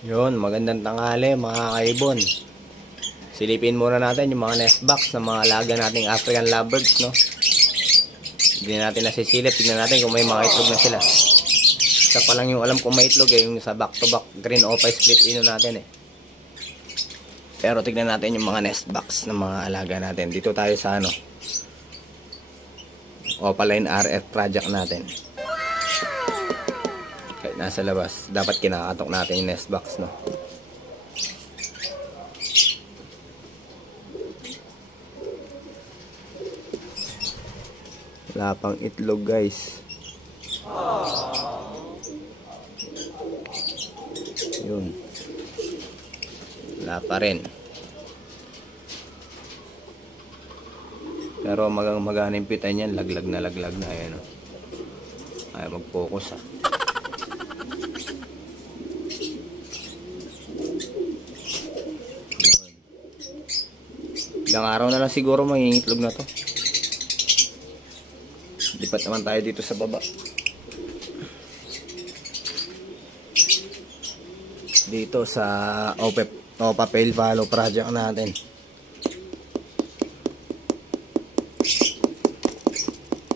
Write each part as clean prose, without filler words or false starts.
Yun, magandang tanghali mga kaibon. Silipin muna natin yung mga nest box ng mga alaga nating African lovebirds, no? Hindi natin nasisilip, tignan natin kung may mga itlog na sila. Isa pa lang yung alam kung may itlog yung sa back to back green opay split ino natin Pero tignan natin yung mga nest box ng mga alaga natin. Dito tayo sa Opaline RF project natin. Kahit nasa labas, dapat kinakatok natin yung nest box, no? Wala pang itlog, guys. Yun. Wala pa rin. Pero maganing pitan yan, laglag na. Ayan, ay mag-focus Ilang araw na lang siguro mangingitlog na to. Lipat naman tayo dito sa baba. Dito sa Opa Pale Follow project natin.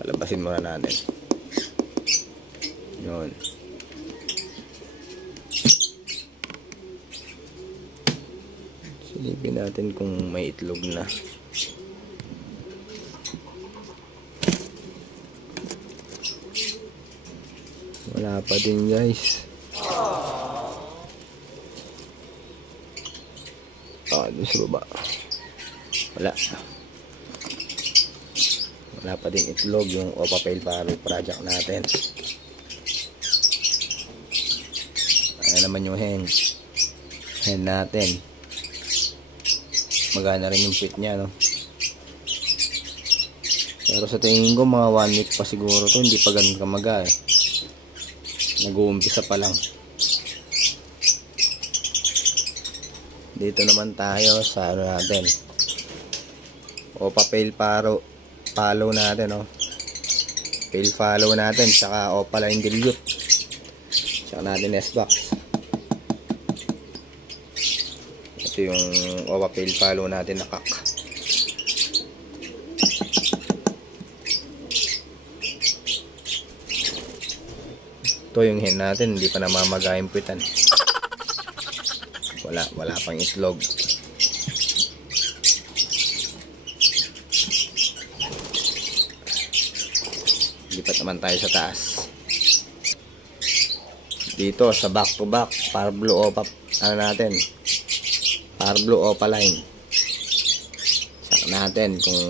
Palabasin muna natin. Yun. Silipin natin kung may itlog na. Wala pa din, guys. Doon sa baba. Wala pa din itlog yung Opa Pale Follow project natin. Ayan naman yung hen natin. Magana rin yung pit niya, no? Pero sa tingin ko mga 1 week pa siguro to, hindi pa ganun kamaga nag-uumpisa pa lang. Dito naman tayo sa natin, Opa Pale Follow natin, no? Pale Follow natin, saka Opaline Dilute, saka natin nest box. Ito yung Opa Pale Follow natin na kak. Ito yung hen natin, hindi pa namamagayang puwitan. Wala pang itlog. Lipat naman tayo sa taas. Dito sa back to back Parblu Opa Parblu Opaline. Check natin kung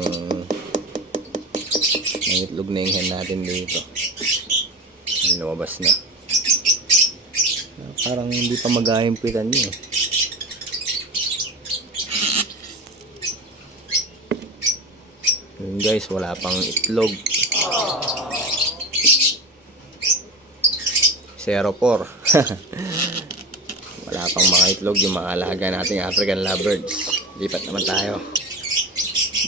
may itlog na yung hen natin dito. Lumabas na. Parang hindi pa mag-aimpitan niya Yun, guys, wala pang itlog. 04. Wala pang mga itlog yung mga alaga nating African lovebirds. Lipat naman tayo.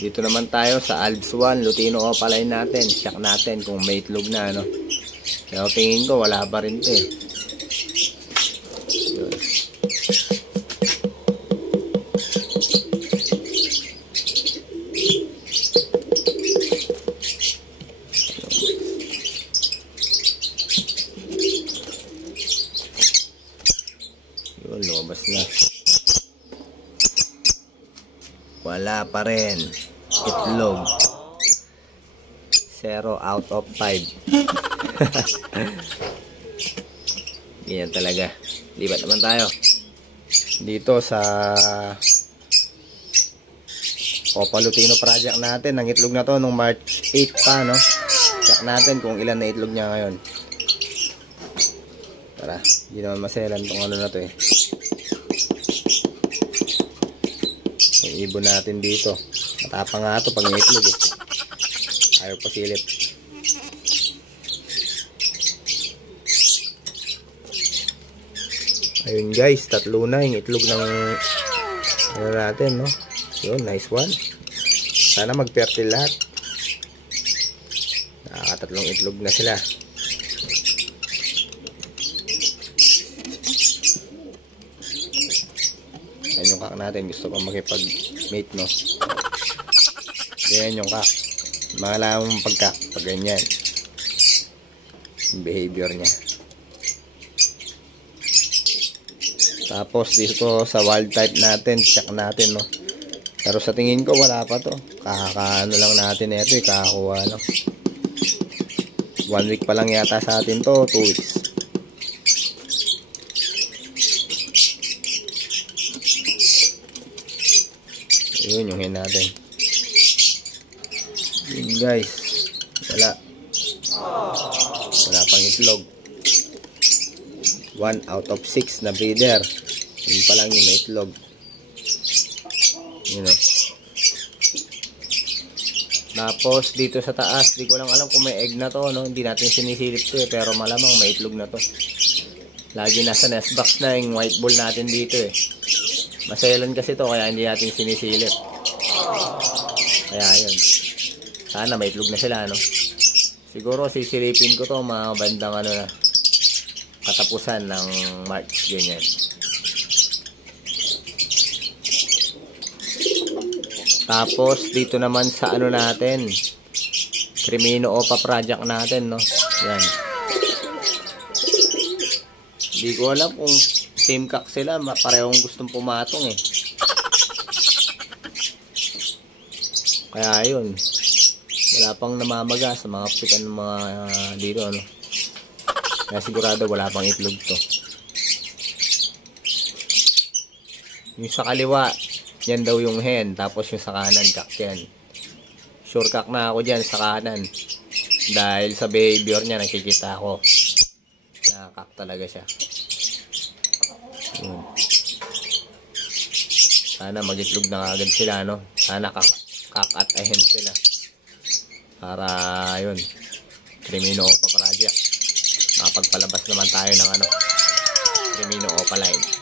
Dito naman tayo sa Alps 1 Lutino Opaline natin. Check natin kung may itlog na, no? Pero tingin ko wala pa rin ito Yun. Yun, lumabas na. Wala pa rin itlog. 0 out of 5. Ganyan talaga. Lipat naman tayo dito sa Opa Lutino project natin. Ang itlog na to nung March 8 pa, no? Check natin kung ilan na itlog niya ngayon. Tara, hindi naman maselan tong ano na to yung ibon natin dito. Matapang nga to pag may itlog ayaw pasilip. Ayun, guys, tatlo na yung itlog ng ano natin, no? Yun, nice one. Sana mag-fertile lahat. Nakakatatlong itlog na sila. Yan yung kak natin. Gusto ko makipag-mate, no? Yan yung kak. Mga mong pagkak. Pag ganyan. Yung behavior niya. Tapos dito sa wild type natin, check natin, no? Pero sa tingin ko wala pa to. Kakakaano lang natin ito, kakakuha lang. 1 week pa lang yata sa atin to, 2 weeks. Yun yung hen natin. Yun guys. Wala pang itlog. 1 out of 6 na breeder. Yun pa lang yung may itlog. You know. Tapos dito sa taas, di ko lang alam kung may egg na to, no? Hindi natin sinisilip to eh, pero malamang may itlog na to. Lagi nasa nest box na yung white ball natin dito eh. Maselan kasi to kaya hindi natin sinisilip. Kaya yun. Sana may itlog na sila, no? Siguro sisilipin ko to mga bandang ano na, katapusan ng March, ganyan. Tapos dito naman sa ano natin, Crimino Opa project natin, no? Yan. Hindi ko alam kung same cock sila, parehong gustong pumatong eh. Kaya yun, wala pang namamaga sa mga pitan ng mga dito, ano. Kaya sigurado wala pang itlog to. Yung sa kaliwa, yan daw yung hen. Tapos yung sa kanan, kak yan. Sure kak na ako dyan sa kanan. Dahil sa behavior niya, nakikita ako. Nakak talaga siya. Yun. Sana mag-itlog na agad sila, no? Sana kak at hen sila. Para, yun. Crimino Opa project. Makapagpalabas naman tayo ng ano. Crimino Opa line.